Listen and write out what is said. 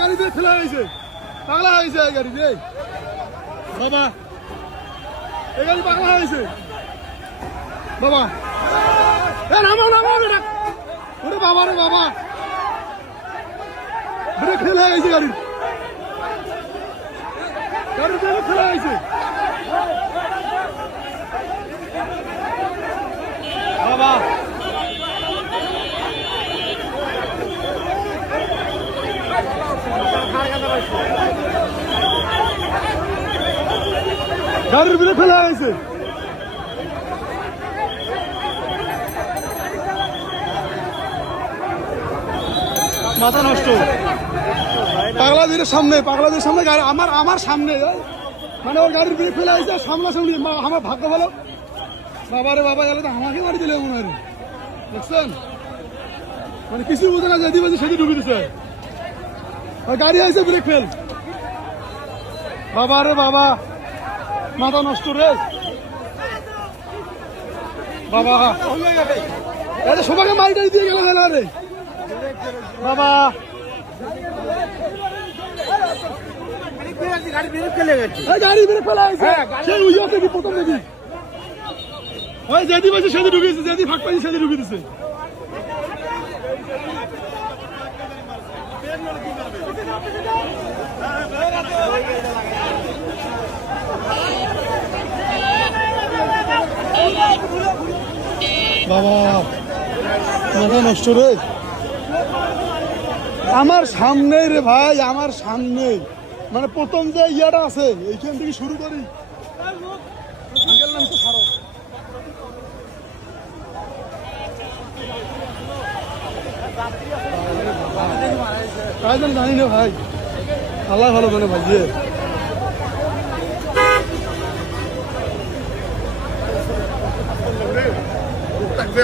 গাড়িতে ফেলা হয়েছে, পাগলা হয়েছে এই গাড়ি রে বাবা, এই গাড়ি পাগলা হয়েছে বাবা। নামো নামো বেটা, ওরে বাবা রে বাবা, ব্রেক ফেলা হয়েছে গাড়ির, গাড়ির ব্রেক ফেলা হয়েছে বাবা। গাড়ির ব্রেক ফেলা হয়েছে, মাথা নষ্ট। পাগলাদের সামনে, পাগলাদের সামনে গাড়ি, আমার সামনে মানে ওর গাড়ির ব্রেক ফেলা হয়েছে সামনাসামনি। আমার ভাগ্য ভালো বাবারে বাবা, গেলে তো আমাকে গাড়ি দিলে মনে হয়, দেখছেন মানে কিছু বোঝে না, যেদি বাজে সেদি ঢুকে দিচ্ছে গাড়ি আছে, ব্রেক ফেল বাবারে বাবা, মাথা নষ্ট রে বাবা। সবাইকে মারিটাই দিয়ে গেল রে বাবা। গাড়ি ব্রেক ফেলা হয়েছে, সেই উইয়াতে প্রথম দেখি ওই যেদি বাজে সেদি ঢুকিয়েছে, যেদি ফাঁক পাইছে সেদি ঢুকিয়ে দিচ্ছে বাবা, মাথা নষ্ট রে। আমার সামনে রে ভাই, আমার সামনে মানে প্রথম যে ইয়াটা আছে এইখান থেকে শুরু করি, জানি না ভাই, আল্লাহ ভালো জানে ভাই। যে থাকবে